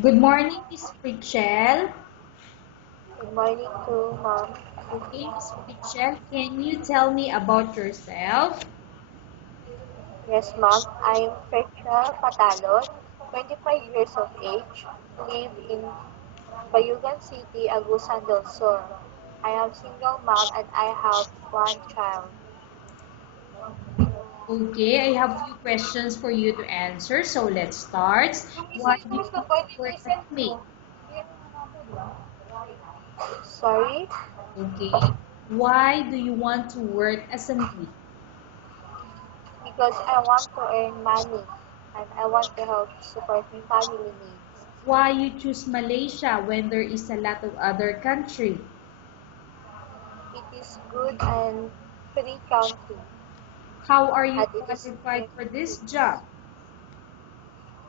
Good morning, Miss Rachel. Good morning to mom. Okay, Miss Rachel, can you tell me about yourself? Yes, mom. I'm Petra Patalon, 25 years of age, live in Bayugan City, Agusan del Sur. I am single mom and I have one child. Okay, I have few questions for you to answer. So let's start. Why do you want to work as a maid? Sorry, Okay. Why do you want to work as a maid? because I want to earn money and I want to help support my family needs. Why you choose Malaysia when there is a lot of other country? It is good and free country, How are you and it is qualified very for this rich. job?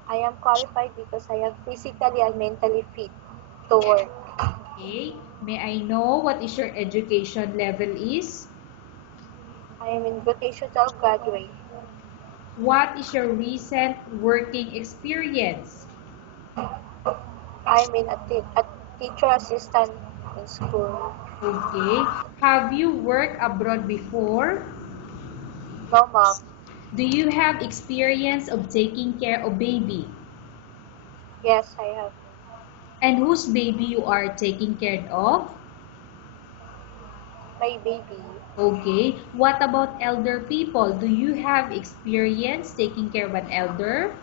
I am qualified because I am physically and mentally fit to work. Okay. May I know what is your education level is? I am in vocational graduate. What is your recent working experience? I am a teacher assistant in school. Okay. Have you worked abroad before? No, mom. Do you have experience of taking care of baby? Yes, I have. And whose baby you are taking care of? My baby. Okay. What about elder people? Do you have experience taking care of an elder?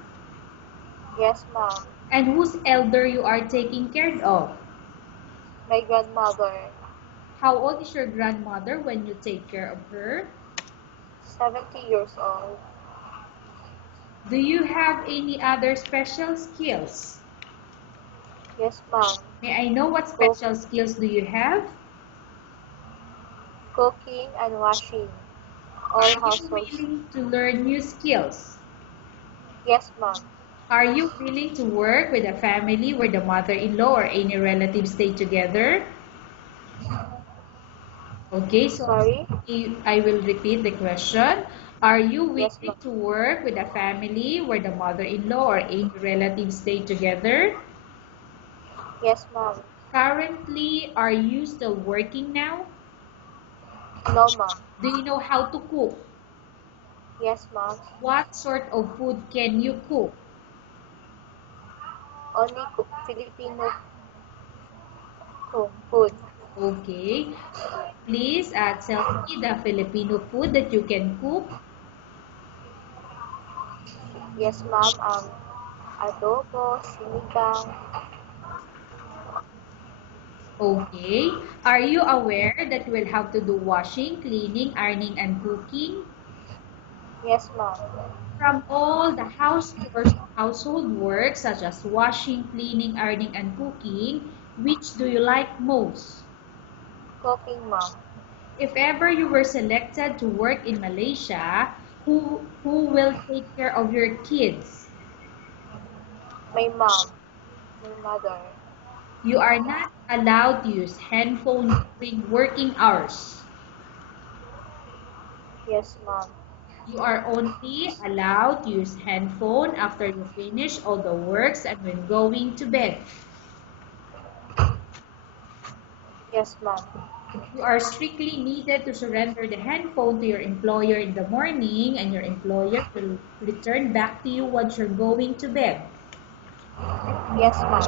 Yes, mom. And whose elder you are taking care of? My grandmother. How old is your grandmother when you take care of her? 70 years old. Do you have any other special skills? Yes, mom. May I know what Cook, special skills do you have? cooking and washing. All Are you household. willing to learn new skills? Yes, mom. Are you willing to work with a family where the mother-in-law or any relatives stay together? Okay, so Sorry. I will repeat the question. Are you Yes, willing mom. to work with a family where the mother-in-law or any relatives stay together? Yes, mom. Currently, are you still working now? No, mom. Do you know how to cook? Yes, mom. What sort of food can you cook? Only cook Filipino food. Okay, please tell me the Filipino food that you can cook. Yes, mom. Adobo, sinigang. Okay. Are you aware that you will have to do washing, cleaning, ironing, and cooking? Yes, mom. From all the house chores or household work such as washing, cleaning, ironing, and cooking, which do you like most? Cooking, mom. If ever you were selected to work in Malaysia, who will take care of your kids? My mom. My mother. You are not allowed to use handphone during working hours. Yes, mom. You are only allowed to use handphone after you finish all the works and when going to bed. Yes, mom. You are strictly needed to surrender the handphone to your employer in the morning and your employer will return back to you once you're going to bed. Yes, mom.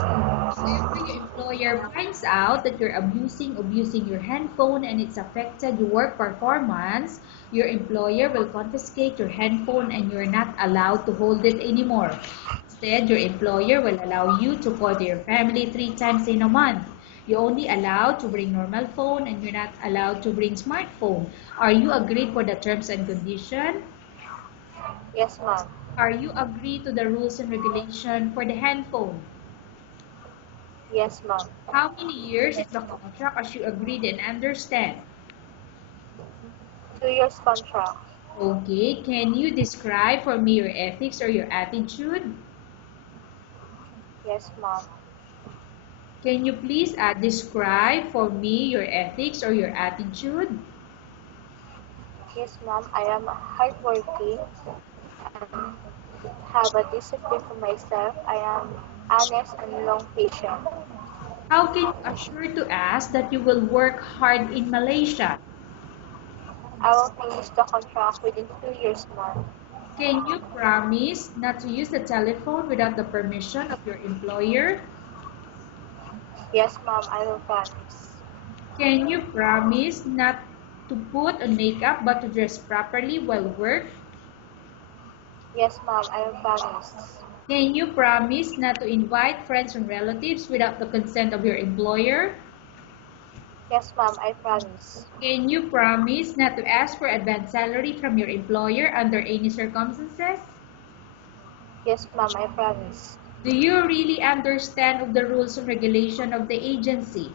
If ever your employer finds out that you're abusing your handphone and it's affected your work performance, your employer will confiscate your handphone and you're not allowed to hold it anymore. Instead, your employer will allow you to call to your family 3 times in a month. You're only allowed to bring normal phone and you're not allowed to bring smartphone. Are you agreed for the terms and condition? Yes, mom. Are you agreed to the rules and regulation for the handphone? Yes, mom. How many years is the contract as you agreed and understand? 2 years contract. Okay, can you describe for me your ethics or your attitude? Yes, mom. Can you please describe for me your ethics or your attitude? Yes, mom. I am hardworking and have a discipline for myself. I am honest, and long patient. How can you assure to us that you will work hard in Malaysia? I will finish the contract within 2 years, ma'am. Can you promise not to use the telephone without the permission of your employer? Yes, ma'am, I will promise. Can you promise not to put on makeup but to dress properly while work? Yes, ma'am, I will promise. Can you promise not to invite friends and relatives without the consent of your employer? Yes, ma'am, I promise. Can you promise not to ask for advance salary from your employer under any circumstances? Yes, ma'am, I promise. Do you really understand of the rules and regulation of the agency?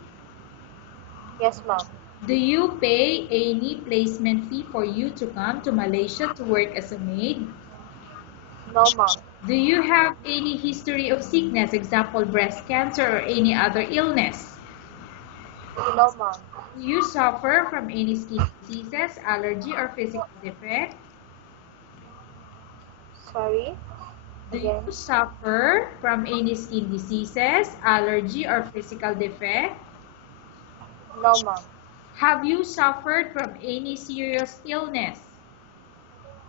Yes, ma'am. Do you pay any placement fee for you to come to Malaysia to work as a maid? No, ma'am. Do you have any history of sickness, example breast cancer or any other illness? No, ma'am. Do you suffer from any skin diseases, allergy or physical defect? Sorry? Do Again? you suffer from any skin diseases, allergy or physical defect? No, ma'am. Have you suffered from any serious illness?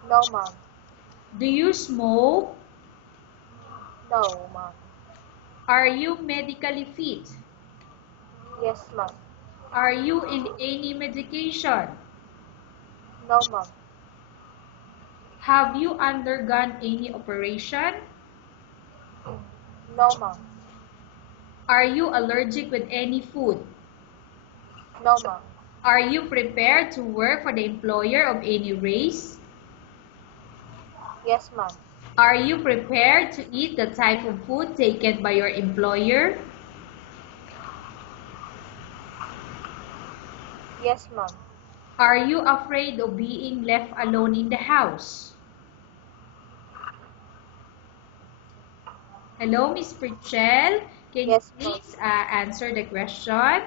No, ma'am. Do you smoke? No, ma'am. Are you medically fit? Yes, ma'am. Are you in any medication? No, ma'am. Have you undergone any operation? No, ma'am. Are you allergic with any food? No, ma'am. Are you prepared to work for the employer of any race? Yes, ma'am. Are you prepared to eat the type of food taken by your employer? Yes, ma'am. Are you afraid of being left alone in the house? Hello, Miss Pritchell. Can you Yes, ma'am. please answer the question?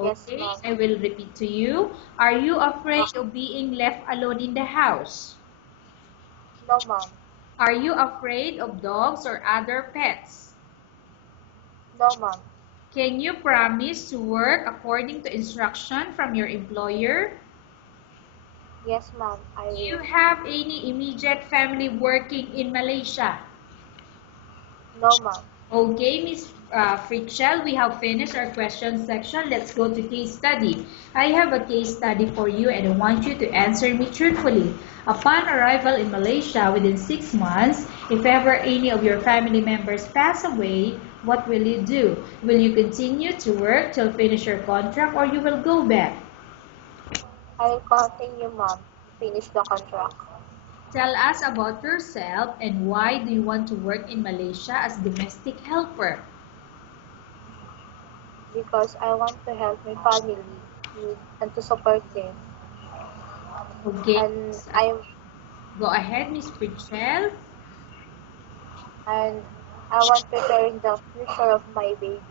Yes, Okay, ma'am. I will repeat to you. Are you afraid Okay. of being left alone in the house? No, ma'am. Are you afraid of dogs or other pets? No, ma'am. Can you promise to work according to instruction from your employer? Yes, ma'am. I Do you will. have any immediate family working in Malaysia? No, ma'am. Okay, Ms. Fritchell, we have finished our question section. Let's go to case study. I have a case study for you and I want you to answer me truthfully. Upon arrival in Malaysia within 6 months, if ever any of your family members pass away, what will you do? Will you continue to work till finish your contract or you will go back? I will continue, ma'am. Finish the contract. Tell us about yourself and why do you want to work in Malaysia as domestic helper? Because I want to help my family and to support them. Okay, And I go ahead, Miss Pritchell. and I want preparing the future of my baby.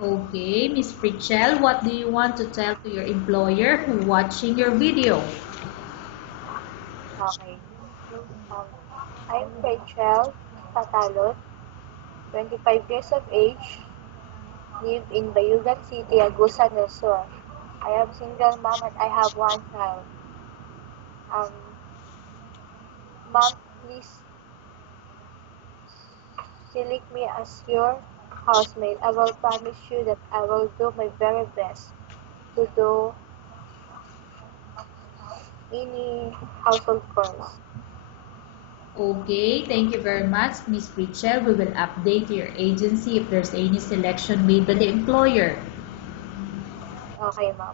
Okay, Miss Pritchell, what do you want to tell to your employer who watching your video? Okay. Um, I'm Rachel Patalon, 25 years of age, live in Bayugan City, Agusan del Sur. I am single mom and I have one child. Um, Mom, please select me as your housemate. I will promise you that I will do my very best to do any household chores. Okay, thank you very much, Miss Pritchell. We will update your agency if there's any selection made by the employer. Okay, mom.